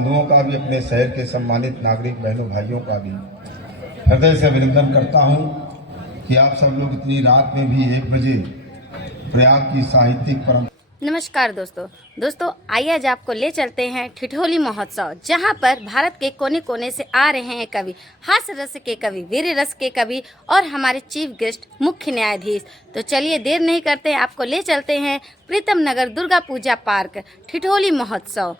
बंधुओं का भी, अपने शहर के सम्मानित नागरिक बहनों भाइयों का भी हृदय से अभिनंदन करता हूं कि आप सब लोग इतनी रात में भी 1 बजे प्रयाग की साहित्यिक परंपरा। नमस्कार दोस्तों आइए आज आपको ले चलते हैं ठिठोली महोत्सव, जहां पर भारत के कोने कोने से आ रहे हैं कवि, हास्य रस के कवि, वीर रस के कवि और हमारे चीफ गेस्ट मुख्य न्यायाधीश। तो चलिए देर नहीं करते हैं, आपको ले चलते हैं प्रीतम नगर दुर्गा पूजा पार्क ठिठोली महोत्सव,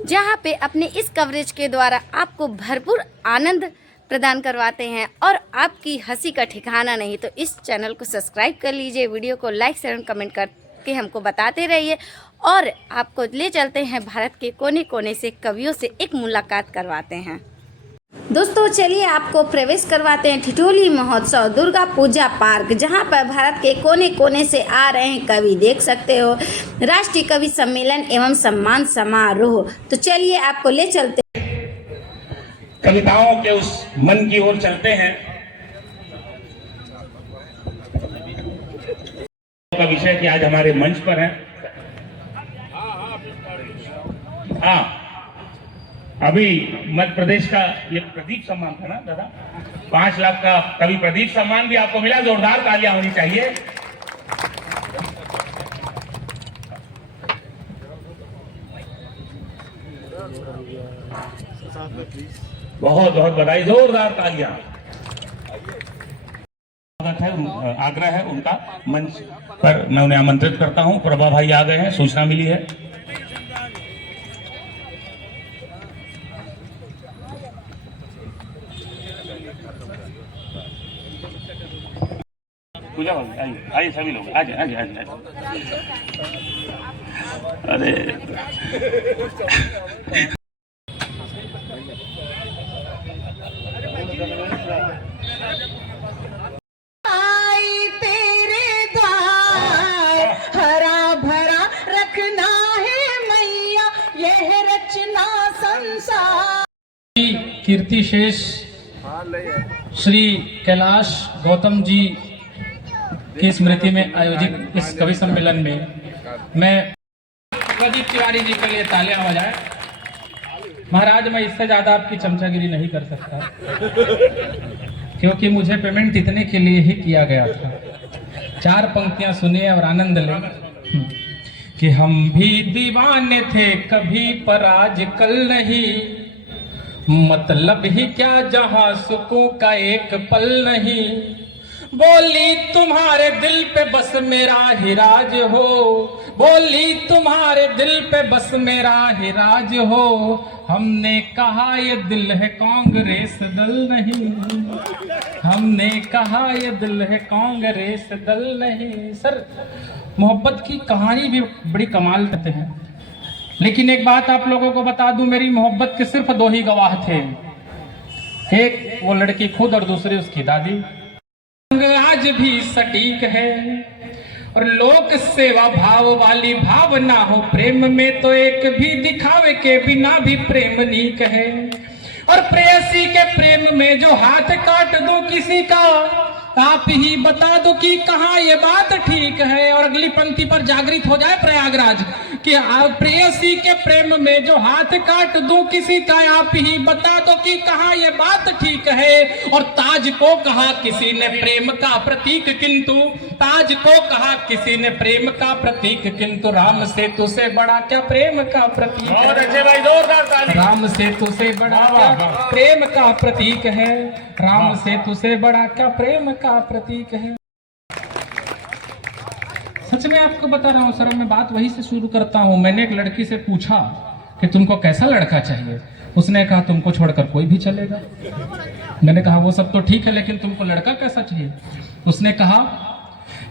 जहां पे अपने इस कवरेज के द्वारा आपको भरपूर आनंद प्रदान करवाते हैं और आपकी हंसी का ठिकाना नहीं। तो इस चैनल को सब्सक्राइब कर लीजिए, वीडियो को लाइक शेयर कमेंट करके हमको बताते रहिए और आपको ले चलते हैं भारत के कोने कोने से कवियों से एक मुलाकात करवाते हैं। दोस्तों चलिए आपको प्रवेश करवाते हैं ठिठोली महोत्सव दुर्गा पूजा पार्क, जहां पर भारत के कोने कोने से आ रहे हैं कवि। देख सकते हो राष्ट्रीय कवि सम्मेलन एवं सम्मान समारोह। तो चलिए आपको ले चलते कविताओं के उस मन की ओर चलते हैं। का विषय कि आज हमारे मंच पर है। हाँ, अभी मध्य प्रदेश का ये प्रदीप सम्मान था ना दादा, 5 लाख का कवि प्रदीप सम्मान भी आपको मिला। जोरदार तालियां होनी चाहिए। बहुत बहुत बधाई, जोरदार तालियां। आग्रह है उनका मंच पर मैं उन्हें आमंत्रित करता हूं। प्रभा भाई आ गए हैं, सूचना मिली है। पूजा भाई आइए, आइए सभी लोग आइए आइए आइए। अरे आई तेरे द्वार, हरा भरा रखना है मैया, यह रचना संसार। कीर्ति शेष श्री कैलाश गौतम जी की स्मृति में आयोजित इस कवि सम्मेलन में मैं प्रदीप तिवारी जी के लिए तालियां बजाएं। महाराज, मैं इससे ज्यादा आपकी चमचागिरी नहीं कर सकता, क्योंकि मुझे पेमेंट इतने के लिए ही किया गया था। 4 पंक्तियां सुनिए और आनंद लें कि हम भी दीवाने थे कभी पर आजकल नहीं, मतलब ही क्या जहां सुकून का एक पल नहीं, बोली तुम्हारे दिल पे बस मेरा ही राज हो, बोली तुम्हारे दिल पे बस मेरा ही राज हो, हमने कहा ये दिल है कांग्रेस दल नहीं, हमने कहा ये दिल है कांग्रेस दल नहीं। सर, मोहब्बत की कहानी भी बड़ी कमाल करते हैं, लेकिन एक बात आप लोगों को बता दूं, मेरी मोहब्बत के सिर्फ 2 ही गवाह थे। एक वो लड़की खुद और दूसरी उसकी दादी। आज भी सटीक है और लोक सेवा भाव वाली भावना हो प्रेम में, तो एक भी दिखावे के बिना भी प्रेम नीक है। और प्रेयसी के प्रेम में जो हाथ काट दो किसी का, आप ही बता दो कि कहाँ ये बात ठीक है। और अगली पंक्ति पर जागृत हो जाए प्रयागराज कि प्रेयसी के प्रेम में जो हाथ काट दूं किसी का, आप ही बता दो कि कहाँ ये बात ठीक है। और ताज को कहा किसी ने प्रेम का प्रतीक, किंतु ताज को कहा किसी ने प्रेम का प्रतीक, किंतु राम सेतु से बड़ा क्या प्रेम का प्रतीक है। बहुत अच्छे भाई, जोरदार ताली। राम सेतु से बड़ा क्या प्रेम का प्रतीक है, राम सेतु से बड़ा क्या प्रेम का प्रतीक है। सच में आपको बता रहा हूँ सर, मैं बात वही से शुरू करता हूँ। मैंने एक लड़की से पूछा कि तुमको कैसा लड़का चाहिए, उसने कहा तुमको छोड़कर कोई भी चलेगा। मैंने कहा वो सब तो ठीक है, लेकिन तुमको लड़का कैसा चाहिए। उसने कहा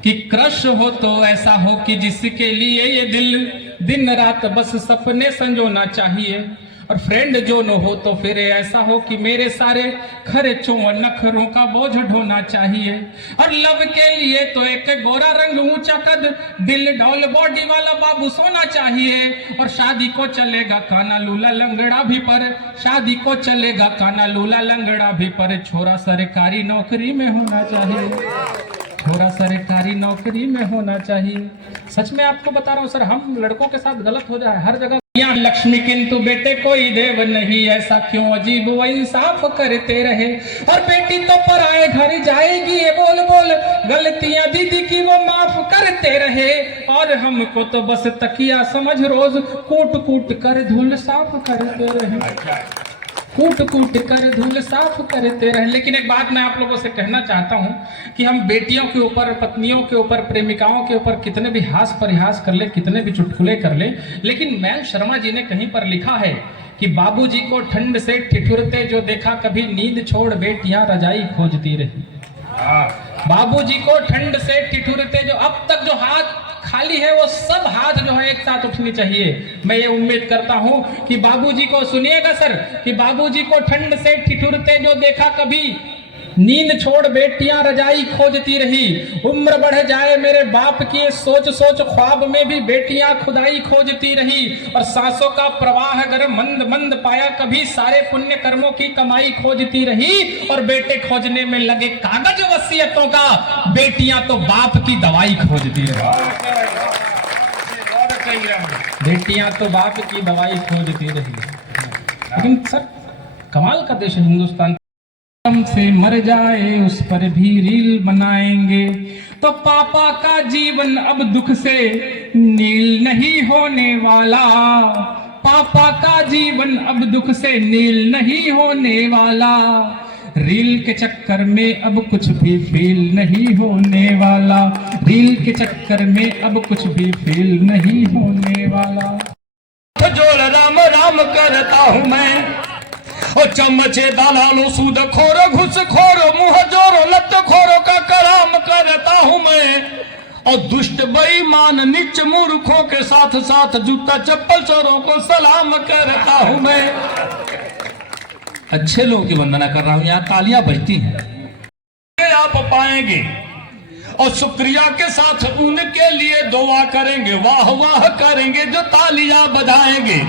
कि क्रश हो तो ऐसा हो कि जिसके लिए ये दिल दिन रात बस सपने संजोना चाहिए, और फ्रेंड जो न हो तो फिर ऐसा हो कि मेरे सारे खर्चों और नखरों का बोझ ढोना चाहिए। और लव के लिए तो एक गोरा रंग ऊंचा कद दिल डॉल बॉडी वाला बाबू सोना चाहिए। और शादी को चलेगा काना लूला लंगड़ा भी, पर शादी को चलेगा काना लूला लंगड़ा भी, पर छोरा सरकारी नौकरी में होना चाहिए, छोरा सरकारी नौकरी में होना चाहिए। सच में आपको बता रहा हूँ सर, हम लड़कों के साथ गलत हो जाए हर जगह। यहाँ लक्ष्मी किंतु बेटे कोई देव नहीं, ऐसा क्यों अजीब वो इंसाफ करते रहे। और बेटी तो पराए घर जाएगी, ये बोल बोल गलतियां दीदी की वो माफ करते रहे। और हमको तो बस तकिया समझ रोज कूट कूट कर धूल साफ करते रहे, कूट कूट कर धूल साफ करते रहे। लेकिन एक बात मैं आप लोगों से कहना चाहता हूं कि हम बेटियों के ऊपर, पत्नियों के ऊपर, प्रेमिकाओं के ऊपर कितने भी हास परिहास कर ले, कितने भी चुटकुले कर ले, लेकिन मयंक शर्मा जी ने कहीं पर लिखा है कि बाबूजी को ठंड से ठिठुरते जो देखा, कभी नींद छोड़ बेटियां रजाई खोजती रही। बाबूजी को ठंड से ठिठुरते जो, अब तक जो हाथ खाली है वो सब हाथ जो है एक साथ उठनी चाहिए। मैं ये उम्मीद करता हूं कि बाबूजी को, सुनिएगा सर, कि बाबूजी को ठंड से ठिठुरते जो देखा, कभी नींद छोड़ बेटियां रजाई खोजती रही। उम्र बढ़ जाए मेरे बाप की सोच सोच, ख्वाब में भी बेटियां खुदाई खोजती रही। और सांसों का प्रवाह अगर मंद मंद पाया, कभी सारे पुण्य कर्मों की कमाई खोजती रही। और बेटे खोजने में लगे कागज वसीयतों का, बेटियां तो बाप की दवाई खोजती रही। बेटियां तो बाप की दवाई खोजती रही। लेकिन सर कमाल का देश है हिंदुस्तान। से मर जाए उस पर भी रील बनाएंगे, तो पापा का जीवन अब दुख से नील नहीं होने वाला। पापा का जीवन अब दुख से नील नहीं होने वाला। रील के चक्कर में अब कुछ भी फील नहीं होने वाला। रील के चक्कर में अब कुछ भी फील नहीं होने वाला। जोड़ राम राम करता हूँ मैं, और चमचे दलालो सूद खोरो घुस खोरो मुंह जोरो लत खोरो का कलाम करता हूँ मैं। और दुष्ट बेईमान नीच मूर्खों के साथ साथ जूता चप्पल चोरों को सलाम करता हूँ मैं। अच्छे लोगों की वंदना कर रहा हूँ, यहाँ तालियां बजती हैं, आप पाएंगे। और शुक्रिया के साथ उनके लिए दुआ करेंगे, वाह वाह करेंगे जो तालियां बजाएंगे।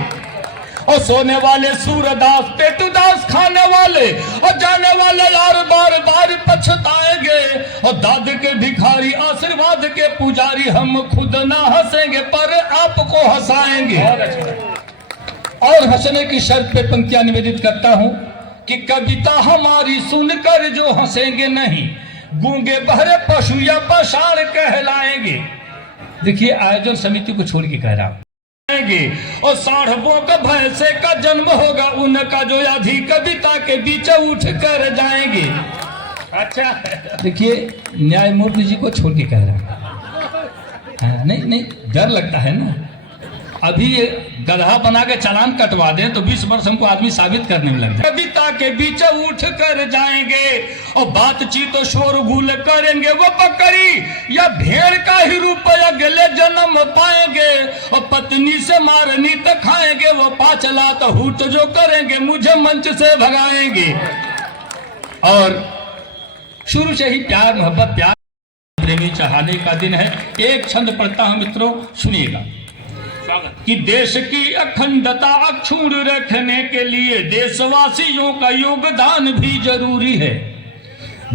और सोने वाले सूरदास, पेटूदास खाने वाले और जाने वाले यार बार बार पछताएंगे। और दाद के भिखारी, आशीर्वाद के पुजारी, हम खुद ना हंसेंगे पर आपको हंसाएंगे। और हंसने की शर्त पे पंक्तियां निवेदित करता हूं कि कविता हमारी सुनकर जो हंसेंगे नहीं, गूंगे बहरे पशु या पाषाण कहलाएंगे। देखिए आयोजन समिति को छोड़ के कह रहा हूं। और साढ़वों का भैंसे का जन्म होगा, उनका जो आधी कविता के बीच उठ कर जाएंगे। अच्छा देखिए न्यायमूर्ति जी को छोड़ के कह रहा है। नहीं नहीं डर लगता है ना, अभी ये गधा बना के चालान कटवा दे तो 20 वर्ष हमको आदमी साबित करने में लग जाए। कविता के बीच उठ कर जाएंगे और बातचीत और शोरगुल करेंगे। वो बकरी या भेड़ का ही रूप अगले जन्म पाएंगे। और पत्नी से मारनी तो खाएंगे, वो 5 लात हूट जो करेंगे मुझे मंच से भगाएंगे। और शुरू से ही प्यार मोहब्बत, प्यार प्रेमी चाहने का दिन है। एक छंद पढ़ता हूं मित्रों, सुनिएगा कि देश की अखंडता अक्षुण्ण रखने के लिए देशवासियों का योगदान भी जरूरी है।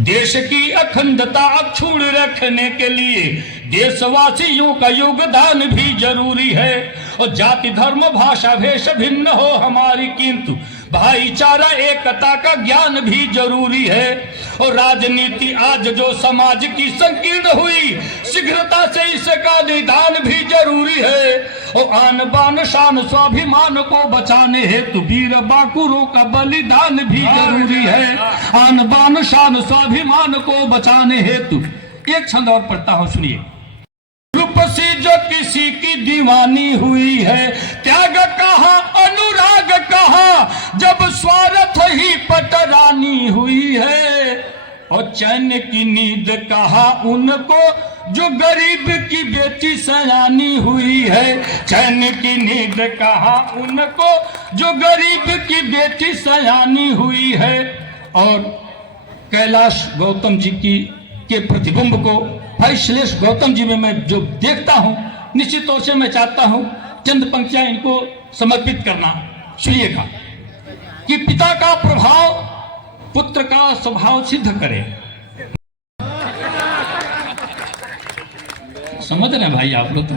देश की अखंडता अक्षुण्ण रखने के लिए देशवासियों का योगदान भी जरूरी है। और जाति धर्म भाषा भेष भिन्न हो हमारी, किंतु भाईचारा एकता का ज्ञान भी जरूरी है। और राजनीति आज जो समाज की संकीर्ण हुई, शीघ्रता से इसका निदान भी जरूरी है। और आन बान शान स्वाभिमान को बचाने हेतु वीर बाकुरों का बलिदान भी जरूरी है। आन बान शान स्वाभिमान को बचाने हेतु एक छंद और पढ़ता हूं, सुनिए। रूपसी जो किसी की दीवानी हुई है, त्याग कहा अनुराग कहा, जब स्वार्थ ही पटरानी हुई है। और चैन की नींद कहा उनको जो गरीब की बेटी सयानी हुई है। चैन की नींद कहा उनको जो गरीब की बेटी सयानी हुई है। और कैलाश गौतम जी की के प्रतिबिंब को भाई श्लेष गौतम जी में मैं जो देखता हूं, निश्चित तौर से मैं चाहता हूं चंद पंक्तियां इनको समर्पित करना। सुनिएगा कि पिता का प्रभाव पुत्र का स्वभाव सिद्ध करे। समझ रहे भाई आप लोग, तो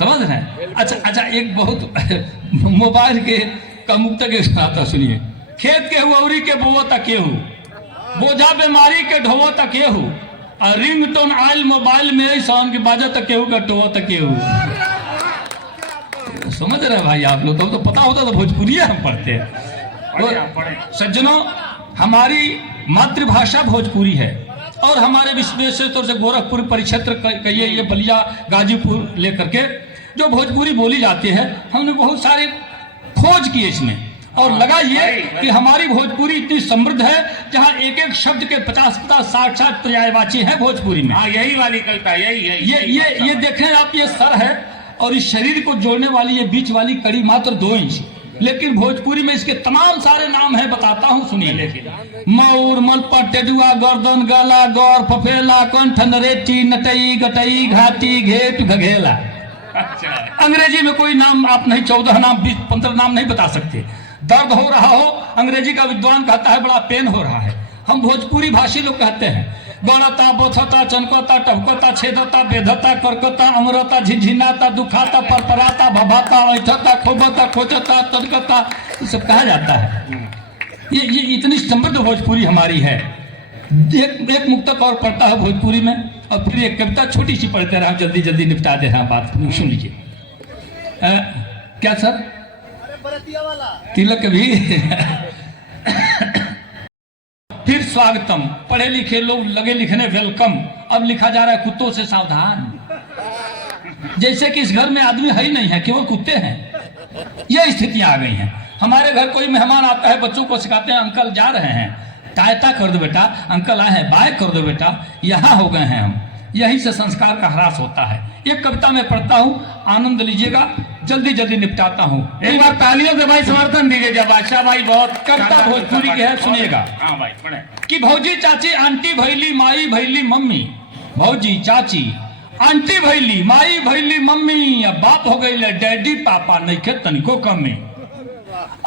समझ रहे हैं? अच्छा, एक बहुत मोबाइल के कमुक्त के सुनाता, सुनिए। खेत के हुआवरी के बोवो तक केहू, बोझा बीमारी के ढोवो तक केहू, और रिंग टोन आयल मोबाइल में साउंड के बाजा तक केहू का टोवो तक केहू। समझ रहे भाई आप लोग? तो पता होता तो भोजपुरी हम पढ़ते हैं। तो सज्जनों, हमारी मातृभाषा भोजपुरी है और हमारे विशेष तौर से गोरखपुर परिक्षेत्र कहिए, ये बलिया गाजीपुर लेकर के जो भोजपुरी बोली जाती है, हमने बहुत सारे खोज किए इसमें और लगा ये कि हमारी भोजपुरी इतनी समृद्ध है जहाँ एक एक शब्द के 50-50 60 पर्यायवाची है भोजपुरी में। यही वाली कविता, ये देखें आप, ये सर है और इस शरीर को जोड़ने वाली ये बीच वाली कड़ी मात्र 2 इंच, लेकिन भोजपुरी में इसके तमाम सारे नाम है, बताता हूँ, सुनिए। मऊर, मलपा, टेडुआ, गर्दन, गला, गौर, फफेला, कंठ, नरेटी, नटई, गटई, घाटी, घेट, घघेला। अंग्रेजी में कोई नाम आप नहीं, 14 नाम 20-15 नाम नहीं बता सकते। दर्द हो रहा हो, अंग्रेजी का विद्वान कहता है बड़ा पेन हो रहा है, हम भोजपुरी भाषी लोग कहते हैं गणता, बोथता, चनकता, टपकता, छेदता, बेधता, करकता, अमरता, झिझिनाता, दुखाता, परपराता, भभाता, ऐठता, खोबता, खोचता, तनकता, ये सब कहा जाता है। ये इतनी समृद्ध भोजपुरी हमारी है। एक मुक्तक और पढ़ता है भोजपुरी में, और फिर एक कविता छोटी सी पढ़ते रहा, जल्दी जल्दी निपटा दे रहा बात, सुन लीजिए। क्या सर? तिलक भी। फिर स्वागतम, पढ़े लिखे लोग लगे लिखने वेलकम, अब लिखा जा रहा है कुत्तों से सावधान। जैसे कि इस घर में आदमी है ही नहीं है, केवल कुत्ते हैं। ये स्थितियां आ गई हैं। हमारे घर कोई मेहमान आता है, बच्चों को सिखाते हैं अंकल जा रहे हैं, टायता कर दो बेटा, अंकल आए हैं बाय कर दो बेटा, यहाँ हो गए हैं हम। यही से संस्कार का ह्रास होता है। एक कविता मैं पढ़ता हूँ, आनंद लीजिएगा, जल्दी जल्दी निपटाता हूँ। एक बार तालियों से भाई समर्थन दीजिए, जब बादशाह भाई बहुत कविता भोजपुरी की है, सुनिएगा। हाँ भाई पढ़े। कि भौजी चाची आंटी भैली माई भैली मम्मी, भौजी चाची आंटी भैली माई भैली मम्मी, अब बाप हो गई ले डैडी पापा, नहीं खे तनिको कमी।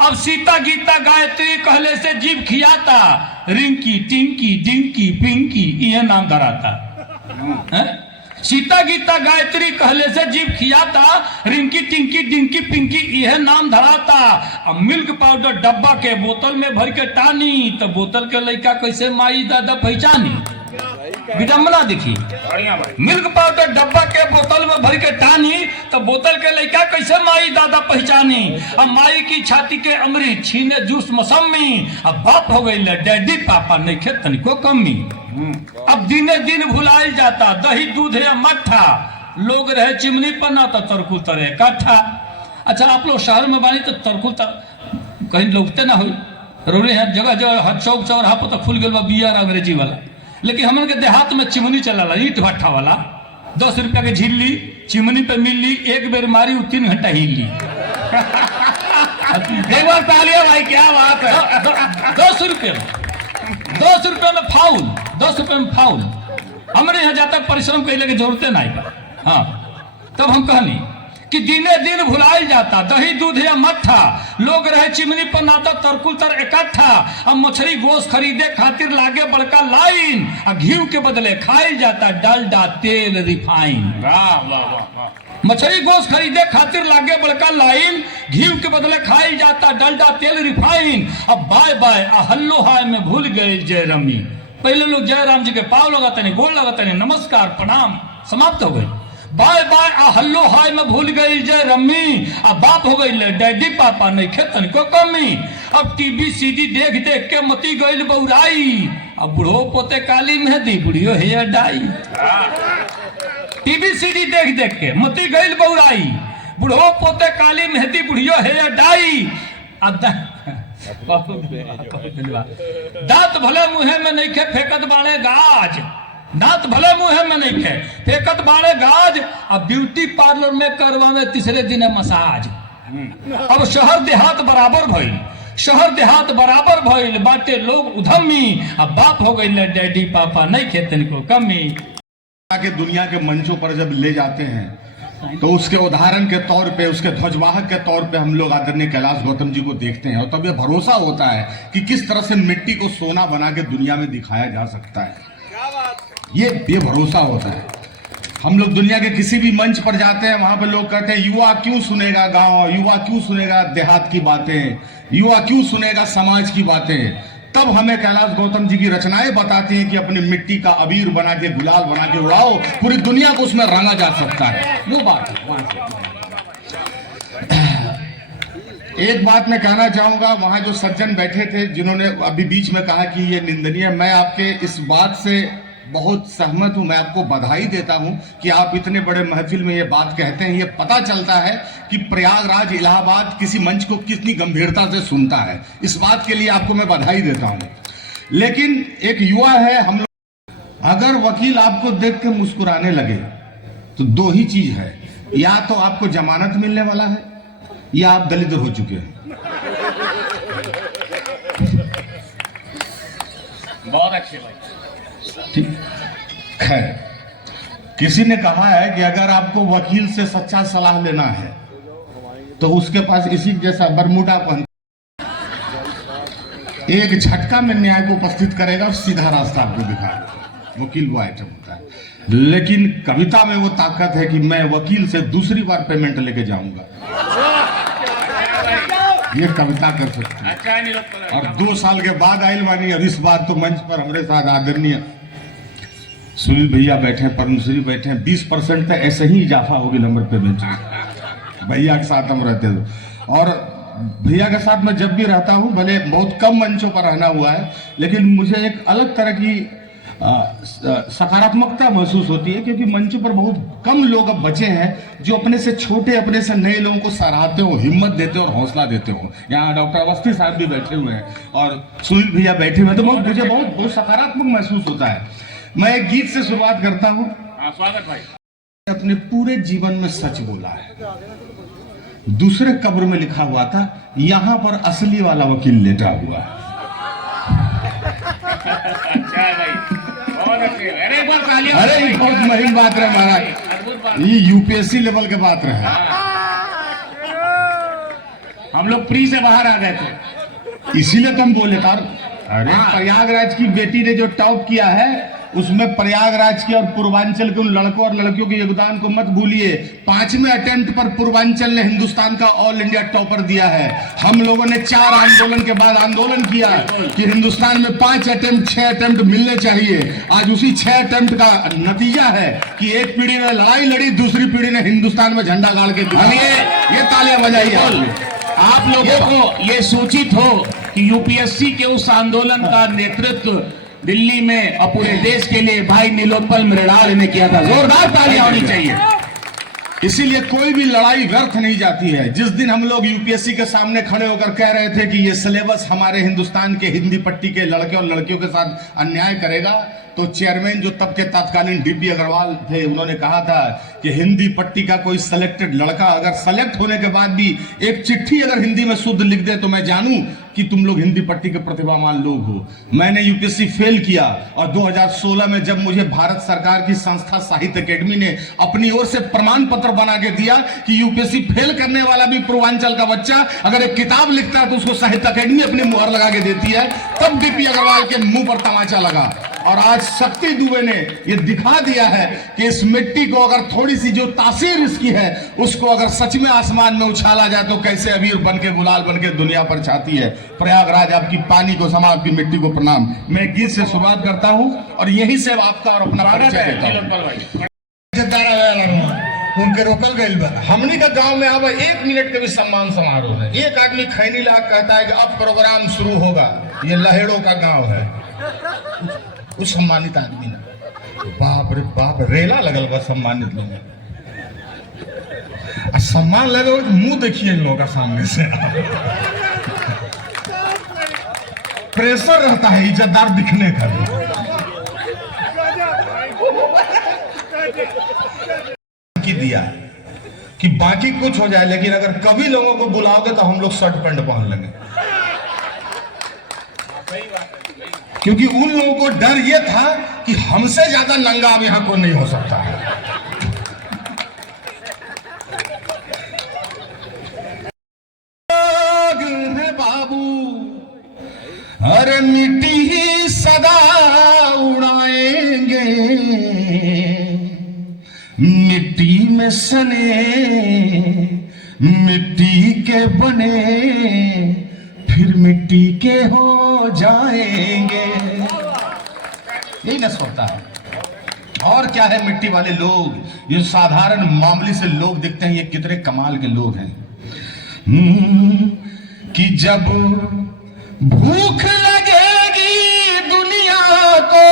अब सीता गीता गायत्री कहले से जीभ खियाता, रिंकी टिंकी डिंकी पिंकी ये नाम धराता है? सीता गीता गायत्री कहले से जीभ खियाता, रिंकी टिंकी डिंकी पिंकी यह नाम धराता। अब मिल्क पाउडर डब्बा के बोतल में भर के टानी, तो बोतल के लड़का कैसे माई दादा पहचानी? विडम्बना देखी। मिल्क पाउडर डब्बा के बोतल में भर के टानी, तो बोतल के लड़का कैसे माई दादा पहचानी? अब माई की छाती के अमृत छीने जूस मौसमी, अब बाप हो गई ले डैडी पापा, नहीं खे तनिको कमी। अब दिने दिन भुलाइल जाता दही दूध या मट्ठा, लोग रहे चिमनी पर ना तो तरकुल तरे काठा। अच्छा, आप लोग शहर में बानी तो तरकुल कहीं लोगते ना हो, रोने हैं जगह जगह, हर चौक चौराहा पर तो खुल गया बियर अंग्रेजी वाला, लेकिन हमन के देहात में चिमनी चला, ईट भट्ठा वाला। 10 रुपया के झिल्ली चिमनी पे मिल ली, एक बेर मारी 3 घंटा हिल ली। एक बार तालियां भाई, क्या बात है। 10 रुपये में फाउल, 10 रुपये में फाउल। हमने यहाँ जाता परिश्रम कैले की जरूरत नहीं पा। हाँ, तब हम कहनी कि दिने दिन भुलाइल जाता दही दूध या मट्ठा, लोग रहे चिमनी पर नाता तरकुल तर इकट्ठा। अब मछली गोश्त खरीदे खातिर लागे बड़का लाइन, और घी के बदले खाइल जाता डालडा तेल रिफाइन। मछली गोश्त खरीदे खातिर लागे बड़का लाइन, घी के बदले खाइल जाता डालडा तेल रिफाइन। अब बाय बाय हल्लो हाय में भूल गए जय रमी। पहले लोग जय राम जी के पाव लगाते नहीं, गोल लगाते नहीं, नमस्कार प्रणाम समाप्त हो गई। बाय बाय हल्लो हाय में भूल गई जय रम्मी, अब बाप हो गई ले डैडी पापा, नहीं खेतन को कमी। अब टीवी सीडी देख देख के मती गई बौराई, अब बुढ़ो पोते काली मेहंदी बुढ़ियो हेयर डाई। टीवी सीडी देख देख के मती गई बौराई, बुढ़ो पोते काली मेहंदी बुढ़ियो हेयर डाई। अब दांत भले मुहे में नहीं खे फेंकत बाणे गाज, दांत भले मुहे में नहीं खे फेंकत बाणे गाज। अब ब्यूटी पार्लर में करवावे तीसरे दिन मसाज। अब शहर देहात बराबर भइल, शहर देहात बराबर भइल, बाटे लोग उधमी, अब बाप हो गई डैडी पापा, नहीं खेतन को कमी। के दुनिया के मंचों पर जब ले जाते हैं तो उसके उदाहरण के तौर पे, उसके ध्वजवाहक के तौर पे हम लोग आदरणीय कैलाश गौतम जी को देखते हैं, और तब ये भरोसा होता है कि किस तरह से मिट्टी को सोना बना के दुनिया में दिखाया जा सकता है। ये भरोसा होता है। हम लोग दुनिया के किसी भी मंच पर जाते हैं, वहां पर लोग कहते हैं युवा क्यों सुनेगा गांव, युवा क्यों सुनेगा देहात की बातें, युवा क्यों सुनेगा समाज की बातें। तब हमें कैलाश गौतम जी की रचनाएं बताती हैं कि अपनी मिट्टी का अबीर बना के, गुलाल बना के उड़ाओ, पूरी दुनिया को उसमें रंगा जा सकता है। वो बात है वहां से। एक बात मैं कहना चाहूंगा, वहां जो सज्जन बैठे थे जिन्होंने अभी बीच में कहा कि ये निंदनीय, मैं आपके इस बात से बहुत सहमत हूं। मैं आपको बधाई देता हूं कि आप इतने बड़े महफिल में ये बात कहते हैं। ये पता चलता है कि प्रयागराज, इलाहाबाद किसी मंच को कितनी गंभीरता से सुनता है। इस बात के लिए आपको मैं बधाई देता हूं। लेकिन एक युवा है हम लोग, अगर वकील आपको देख के मुस्कुराने लगे तो दो ही चीज है, या तो आपको जमानत मिलने वाला है या आप दलित हो चुके हैं। बहुत अच्छे भाई। ठीक, खैर किसी ने कहा है कि अगर आपको वकील से सच्चा सलाह लेना है तो उसके पास इसी जैसा बरमूडा पहन, एक झटका में न्याय को उपस्थित करेगा और सीधा रास्ता आपको दिखाएगा। वकील वो आइटम होता है। लेकिन कविता में वो ताकत है कि मैं वकील से दूसरी बार पेमेंट लेके जाऊंगा, ये कविता कर सकती है। और 2 साल के बाद आइल मानी, और इस बार तो मंच पर हमारे साथ आदरणीय सुनील भैया बैठे, पद्मश्री बैठे हैं। 20% तो ऐसे ही इजाफा होगी नंबर पेमेंट में। भैया के साथ हम रहते हैं, और भैया के साथ मैं जब भी रहता हूं, भले बहुत कम मंचों पर रहना हुआ है, लेकिन मुझे एक अलग तरह की सकारात्मकता महसूस होती है, क्योंकि मंच पर बहुत कम लोग अब बचे हैं जो अपने से छोटे, अपने से नए लोगों को सराहते हो, हिम्मत देते हो और हौसला देते हो। यहाँ डॉक्टर अवस्थी साहब भी बैठे हुए हैं और सुनील भैया बैठे हुए हैं, तो मुझे बहुत सकारात्मक महसूस होता है। मैं एक गीत से शुरुआत करता हूँ। स्वागत भाई। अपने पूरे जीवन में सच बोला है। दूसरे कब्र में लिखा हुआ था, यहाँ पर असली वाला वकील लेटा हुआ है। अच्छा भाई, बहुत अच्छे। अरे एक बार तालियां। अरे ये बहुत मुहिम बात रहे महाराज, ये यूपीएससी लेवल के बात रहे। हम लोग प्री से बाहर आ गए थे, इसीलिए तो हम बोले था। अरे प्रयागराज की बेटी ने जो टॉप किया है, उसमें प्रयागराज के और पूर्वांचल के उन लड़कों और लड़कियों के योगदान को मत भूलिए। 5वें अटेम्प्ट पर पूर्वांचल ने हिंदुस्तान का ऑल इंडिया टॉपर दिया है। हम लोगों ने 4 आंदोलन के बाद आंदोलन किया कि हिंदुस्तान में 5 अटेम्प्ट 6 अटेम्प्ट मिलने चाहिए। आज उसी 6 अटेम्प्ट का नतीजा है कि एक पीढ़ी ने लड़ाई लड़ी, दूसरी पीढ़ी ने हिंदुस्तान में झंडा गाड़ के दिखाया। ये तालियां बजाइए आप लोगों को ये सूचित हो कि यूपीएससी के उस आंदोलन का नेतृत्व दिल्ली में और पूरे देश के लिए भाई नीलोत्पल मृणाल ने किया था। जोरदार तालियां होनी चाहिए। इसीलिए कोई भी लड़ाई व्यर्थ नहीं जाती है। जिस दिन हम लोग यूपीएससी के सामने खड़े होकर कह रहे थे कि ये सिलेबस हमारे हिंदुस्तान के हिंदी पट्टी के लड़के और लड़कियों के साथ अन्याय करेगा, तो चेयरमैन जो तब के तत्कालीन डीपी अग्रवाल थे, उन्होंने कहा था कि हिंदी पट्टी का कोई सिलेक्टेड लड़का अगर सेलेक्ट होने के बाद भी एक चिट्ठी अगर हिंदी में शुद्ध लिख दे तो मैं जानूं कि तुम लोग हिंदी पट्टी के प्रतिभावान लोग हो। मैंने यूपीएससी फेल किया, और 2016 में जब मुझे भारत सरकार की संस्था साहित्य अकेडमी ने अपनी ओर से प्रमाण पत्र बना के दिया कि यूपीएससी फेल करने वाला भी पूर्वांचल का बच्चा अगर एक किताब लिखता है तो उसको साहित्य अकेडमी अपनी मुहर लगा के देती है, तब डीपी अग्रवाल के मुंह पर तमाचा लगा। और आज शक्ति दुबे ने ये दिखा दिया है कि इस मिट्टी को अगर थोड़ी सी जो तासीर इसकी है, उसको अगर सच में आसमान में उछाला जाए तो कैसे अबीर बन के, गुलाल बन के दुनिया पर छाती है। प्रयागराज आपकी पानी को समा, आपकी मिट्टी को प्रणाम। मैं गीत से शुरुआत करता हूं और यहीं से आपका और अपना परिचय देता हूं। उनके रोकल गई बा हमनी का गांव में अब 1 मिनट के भी सम्मान समारोह है। एक आदमी खैनी ला कहता है कि अब प्रोग्राम शुरू होगा। ये लहेड़ों का गांव है। उस सम्मानित आदमी ने, बाप रे बाप, रेला लगल बा सम्मानित लोग। सम्मान लगे हो, मुंह देखिए इन लोगों का सामने से। प्रेशर रहता है इज्जतदार दिखने का की दिया कि बाकी कुछ हो जाए, लेकिन अगर कभी लोगों को बुलाओगे तो हम लोग शर्ट पैंट पहन लेंगे, क्योंकि उन लोगों को डर यह था कि हमसे ज्यादा नंगा अब यहां कोई नहीं हो सकता है। बाबू अरे मिट्टी ही सदा उड़ाएंगे, में सने मिट्टी के बने फिर मिट्टी के हो जाएंगे। यही नस्ल होता है। और क्या है, मिट्टी वाले लोग, ये साधारण मामूली से लोग दिखते हैं, ये कितने कमाल के लोग हैं। कि जब भूख लगेगी दुनिया को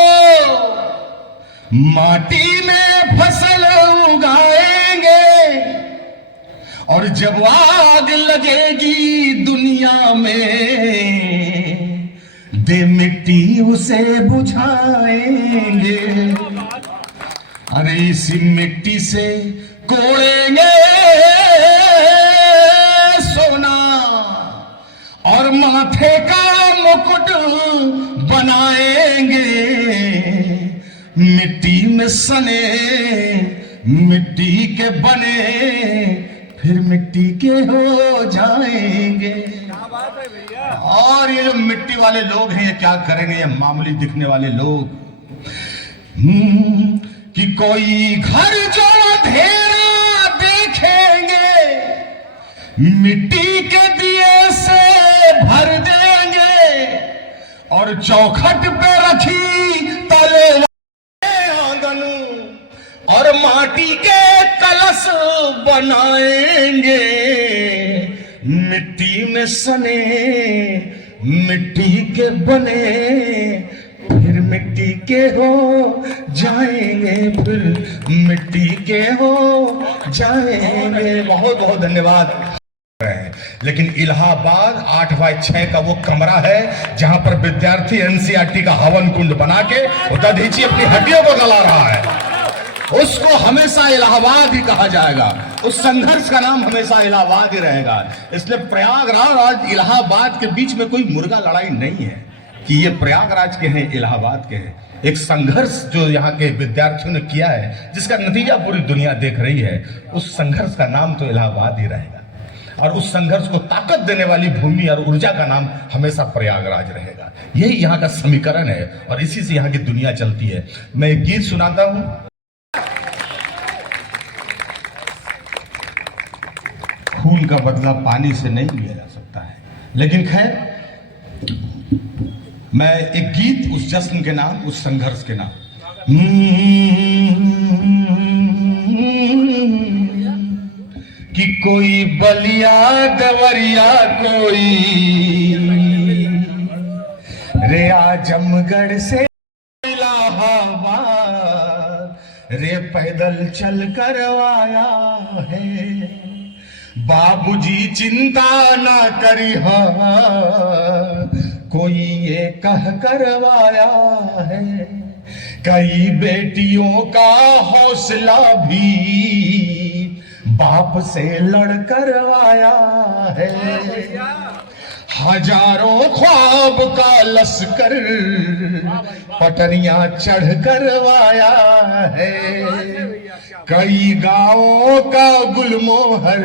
माटी में फसल उगाएंगे, और जब आग लगेगी दुनिया में दे मिट्टी उसे बुझाएंगे। अरे इसी मिट्टी से कोड़ेंगे सोना और माथे का मुकुट बनाएंगे। मिट्टी में सने मिट्टी के बने फिर मिट्टी के हो जाएंगे। और ये जो मिट्टी वाले लोग हैं ये क्या करेंगे, ये मामूली दिखने वाले लोग। कि कोई घर जो अंधेरा देखेंगे मिट्टी के दिए से भर देंगे, और चौखट पे रखी तले आंगन और माटी के कलश बनाएंगे। मिट्टी में सने मिट्टी के बने फिर मिट्टी के हो जाएंगे, फिर मिट्टी के हो जाएंगे। बहुत बहुत धन्यवाद। लेकिन इलाहाबाद 8/6 का वो कमरा है जहां पर विद्यार्थी एनसीईआरटी का हवन कुंड बना के दधीची अपनी हड्डियों को गला रहा है। उसको हमेशा इलाहाबाद ही कहा जाएगा, उस संघर्ष का नाम हमेशा इलाहाबाद ही रहेगा। इसलिए प्रयागराज और इलाहाबाद के बीच में कोई मुर्गा लड़ाई नहीं है कि ये प्रयागराज के हैं इलाहाबाद के हैं। एक संघर्ष जो यहाँ के विद्यार्थियों ने किया है जिसका नतीजा पूरी दुनिया देख रही है, उस संघर्ष का नाम तो इलाहाबाद ही रहेगा। और उस संघर्ष को ताकत देने वाली भूमि और ऊर्जा का नाम हमेशा प्रयागराज रहेगा। यही यहाँ का समीकरण है और इसी से यहाँ की दुनिया चलती है। मैं एक गीत सुनाता हूँ। खून का बदला पानी से नहीं लिया जा सकता है, लेकिन खैर मैं एक गीत उस जश्न के नाम, उस संघर्ष के नाम। कि कोई बलिया दवरिया कोई रे आजमगढ़ से इलाहाबाद रे पैदल चल कर आया है। बाबूजी चिंता ना करी कोई ये कह करवाया है। कई बेटियों का हौसला भी बाप से लड़ करवाया है। हजारों ख्वाब का लश्कर पटरियां चढ़ करवाया है। कई गांवों का गुलमोहर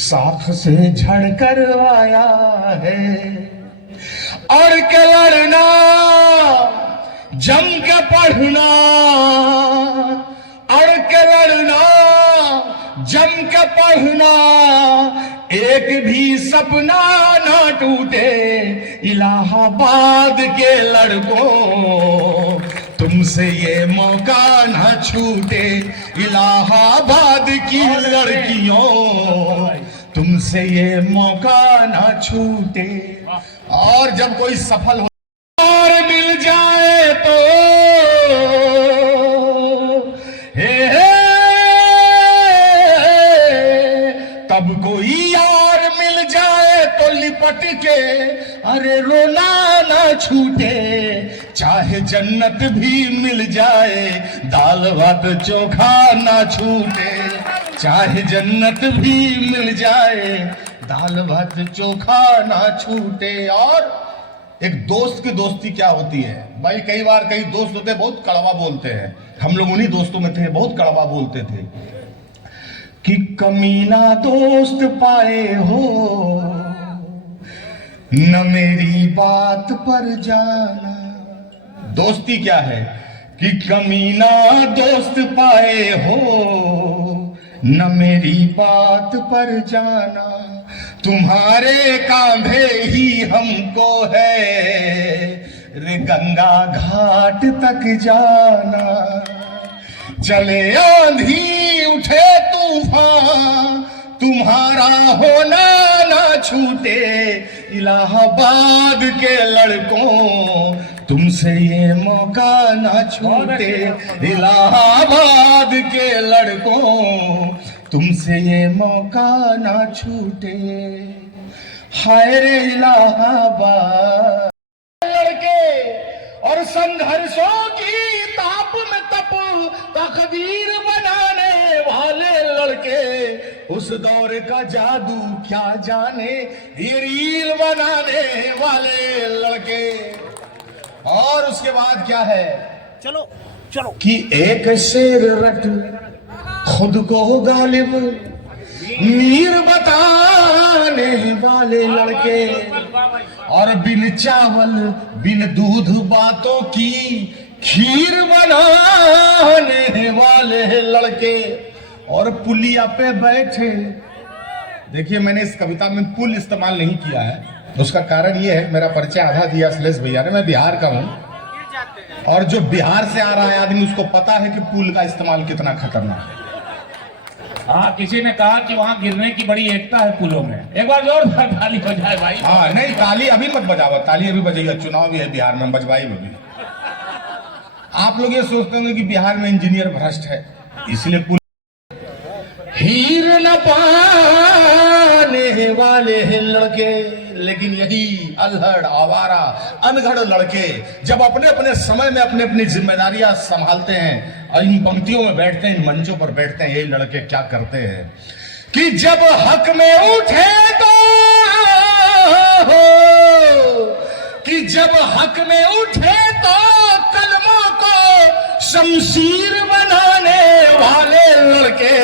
साथ से झड़ करवाया है। और के लड़ना जम के पढ़ना, अड़ के लड़ना जम के पढ़ना, एक भी सपना ना टूटे। इलाहाबाद के लड़कों तुमसे ये मौका ना छूटे। इलाहाबाद की लड़कियों तुमसे ये मौका ना छूटे। और जब कोई सफल हो और मिल जाए तो तब कोई यार मिल जाए तो लिपट के अरे रोना ना छूटे। चाहे जन्नत भी मिल जाए दाल भात चोखा ना छूटे। चाहे जन्नत भी मिल जाए दाल भात चोखा ना छूटे। और एक दोस्त की दोस्ती क्या होती है भाई, कई बार कई दोस्त होते हैं बहुत कड़वा बोलते हैं। हम लोग उन्हीं दोस्तों में थे, बहुत कड़वा बोलते थे कि कमीना दोस्त पाए हो न मेरी बात पर जाना। दोस्ती क्या है कि कमीना दोस्त पाए हो न मेरी बात पर जाना, तुम्हारे कांधे ही हमको है रे गंगा घाट तक जाना। चले आंधी उठे तूफान, तुम्हारा होना ना छूटे, इलाहाबाद के लड़कों तुमसे ये मौका ना छूटे, इलाहाबाद के लड़कों तुमसे ये मौका ना छूटे। हाय रे इलाहाबाद लड़के और संघर्षों की ताप में तप तकदीर बनाने वाले लड़के, उस दौर का जादू क्या जाने, ये रील बनाने वाले लड़के। और उसके बाद क्या है, चलो चलो कि एक शेर रट खुद को गालिब मीर बताने वाले लड़के, और बिन चावल बिन दूध बातों की खीर बनाने वाले लड़के। और पुलिया पे बैठे, देखिए मैंने इस कविता में पुल इस्तेमाल नहीं किया है, उसका कारण ये है, मेरा परिचय आधा दिया अखिलेश भैया ने, मैं बिहार का हूं और जो बिहार से आ रहा है आदमी उसको पता है कि पुल का इस्तेमाल कितना खतरनाक है। हाँ, किसी ने कहा कि वहां गिरने की बड़ी एकता है पुलों में। एक बार जोरदार ताली हो जाए भाई। हाँ नहीं, ताली अभी मत बजाओ, ताली अभी बजेगा, चुनाव भी है बिहार में, बजवाई भी। आप लोग ये सोचते होंगे कि बिहार में इंजीनियर भ्रष्ट है इसलिए पुल। हीर न पाने वाले हैं लड़के, लेकिन यही अल्हड़ आवारा अनगढ़ लड़के जब अपने अपने समय में अपने अपनी जिम्मेदारियां संभालते हैं और इन पंक्तियों में बैठते हैं, इन मंचों पर बैठते हैं, यही लड़के क्या करते हैं कि जब हक में उठे तो, कि जब हक में उठे तो कलमों को शमशीर बनाने वाले लड़के,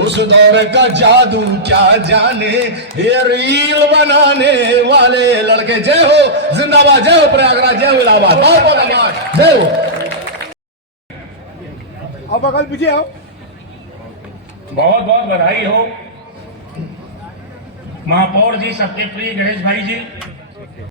उस दौर का जादू क्या जाने, ये रील बनाने वाले लड़के। जय हो, जिंदाबाद, जय हो प्रयागराज, जय हो इलाहाबाद, बहुत बहुत आभार, जय हो। अब बगल पीछे आओ। बहुत बहुत बधाई हो महापौर जी, सबके प्रिय गणेश भाई जी।